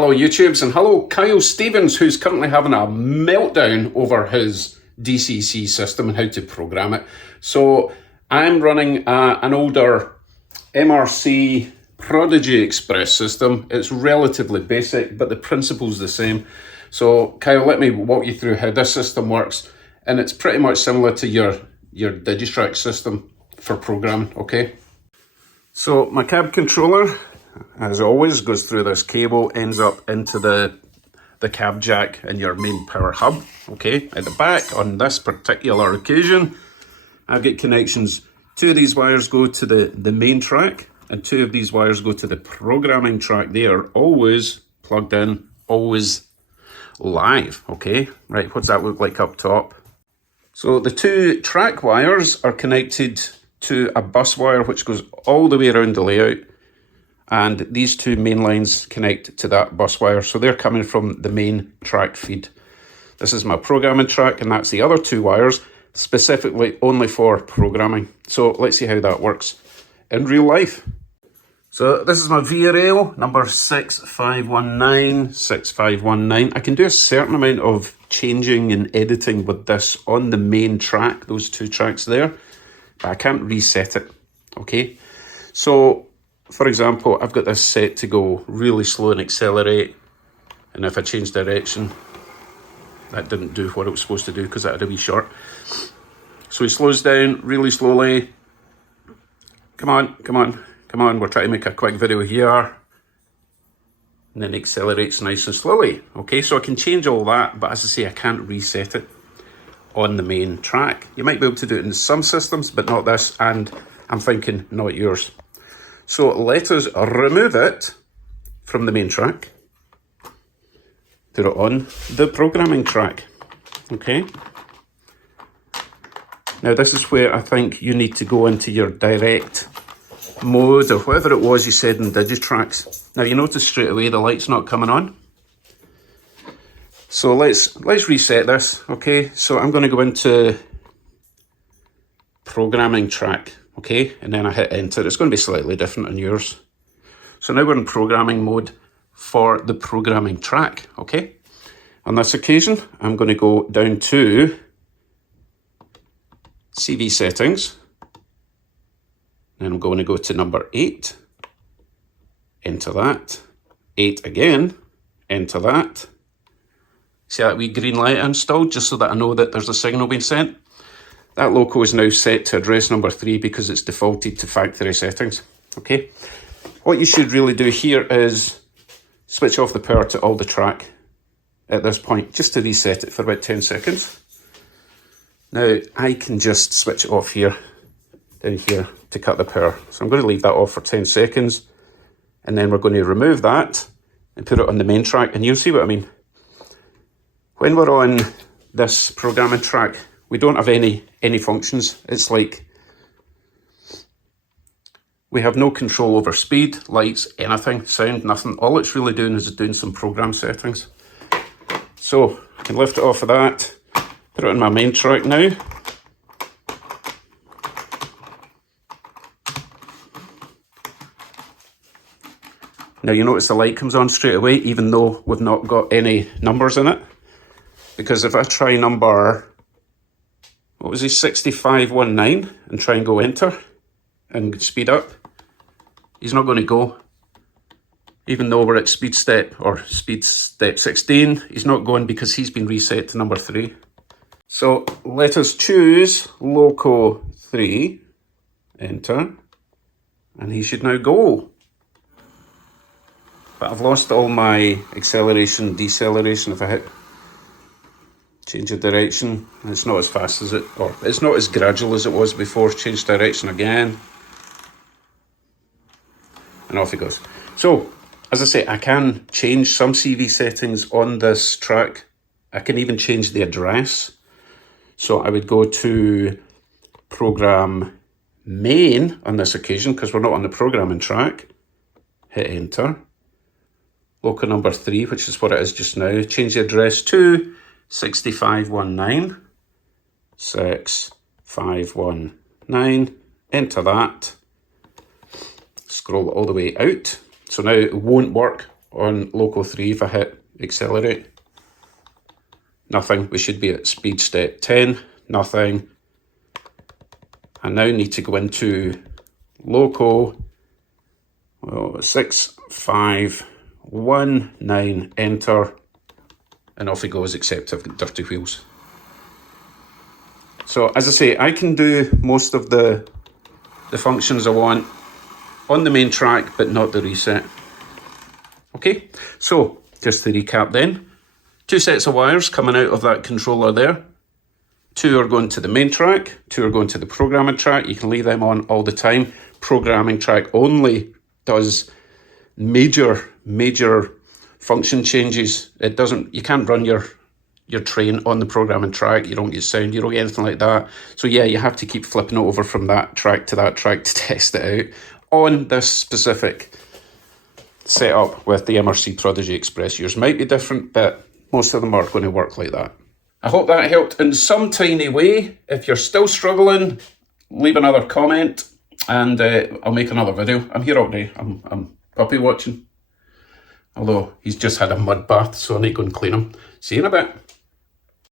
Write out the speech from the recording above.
Hello YouTubes, and hello Kyle Stevens, who's currently having a meltdown over his DCC system and how to program it. So I'm running an older MRC Prodigy Express system. It's relatively basic, but the principle's the same. So Kyle, let me walk you through how this system works, and it's pretty much similar to your Digitrack system for programming, okay? So my cab controller, as always, goes through this cable, ends up into the cab jack in your main power hub, okay? At the back, on this particular occasion, I've got connections. Two of these wires go to the main track, and two of these wires go to the programming track. They are always plugged in, always live, okay? Right, what's that look like up top? So the two track wires are connected to a bus wire which goes all the way around the layout, and these two main lines connect to that bus wire, so they're coming from the main track feed. This is my programming track, and that's the other two wires, specifically only for programming. So let's see how that works in real life. So this is my V-rail, number 6519. I can do a certain amount of changing and editing with this on the main track, those two tracks there, but I can't reset it, okay? So, for example, I've got this set to go really slow and accelerate, and if I change direction, that didn't do what it was supposed to do because that had a wee short. So he slows down really slowly. Come on, we're trying to make a quick video here. And then accelerates nice and slowly. Okay, so I can change all that, but as I say, I can't reset it on the main track. You might be able to do it in some systems, but not this, and I'm thinking not yours. So let us remove it from the main track, put it on the programming track, okay? Now this is where I think you need to go into your direct mode or whatever it was you said in Digitracks. Now you notice straight away the light's not coming on. So let's reset this, okay? So I'm going to go into programming track, okay? And then I hit enter. It's going to be slightly different on yours. So now we're in programming mode for the programming track, okay? On this occasion, I'm going to go down to CV settings. And I'm going to go to number 8, enter that, 8 again, enter that. See that wee green light installed, just so that I know that there's a signal being sent? That loco is now set to address number 3 because it's defaulted to factory settings, okay? What you should really do here is switch off the power to all the track at this point, just to reset it for about 10 seconds. Now, I can just switch it off here, down here, to cut the power. So I'm going to leave that off for 10 seconds, and then we're going to remove that and put it on the main track, and you'll see what I mean. When we're on this programming track, we don't have any functions. It's like we have no control over speed, lights, anything, sound, nothing. All it's really doing is doing some program settings. So I can lift it off of that, put it on my main track now. Now you notice the light comes on straight away, even though we've not got any numbers in it. Because if I try number, what was it, 6519, and try and go enter and speed up, he's not going to go. Even though we're at speed step 16, he's not going because he's been reset to number 3. So let us choose loco 3, enter, and he should now go. But I've lost all my acceleration, deceleration. If I hit change of direction, it's not as fast as it's not as gradual as it was before. Change direction again, and off he goes. So, as I say, I can change some CV settings on this track. I can even change the address. So I would go to program main on this occasion, because we're not on the programming track. Hit enter. Local number 3, which is what it is just now. Change the address to 6519. 6519. Enter that. Scroll all the way out. So now it won't work on local 3 if I hit accelerate. Nothing. We should be at speed step 10. Nothing. I now need to go into local 6, 5, 1, 9, enter, and off it goes, except I've got dirty wheels. So as I say, I can do most of the functions I want on the main track, but not the reset. Okay, so just to recap then, 2 sets of wires coming out of that controller there. 2 are going to the main track, 2 are going to the programming track. You can leave them on all the time. Programming track only does major function changes. It doesn't, you can't run your train on the programming track. You don't get sound, you don't get anything like that. So yeah, you have to keep flipping it over from that track to test it out on this specific setup with the MRC Prodigy Express. Yours might be different, but most of them are going to work like that. I hope that helped in some tiny way. If you're still struggling, leave another comment and I'll make another video. I'm here all day. I'm puppy watching. Although he's just had a mud bath, so I need to go and clean him. See you in a bit.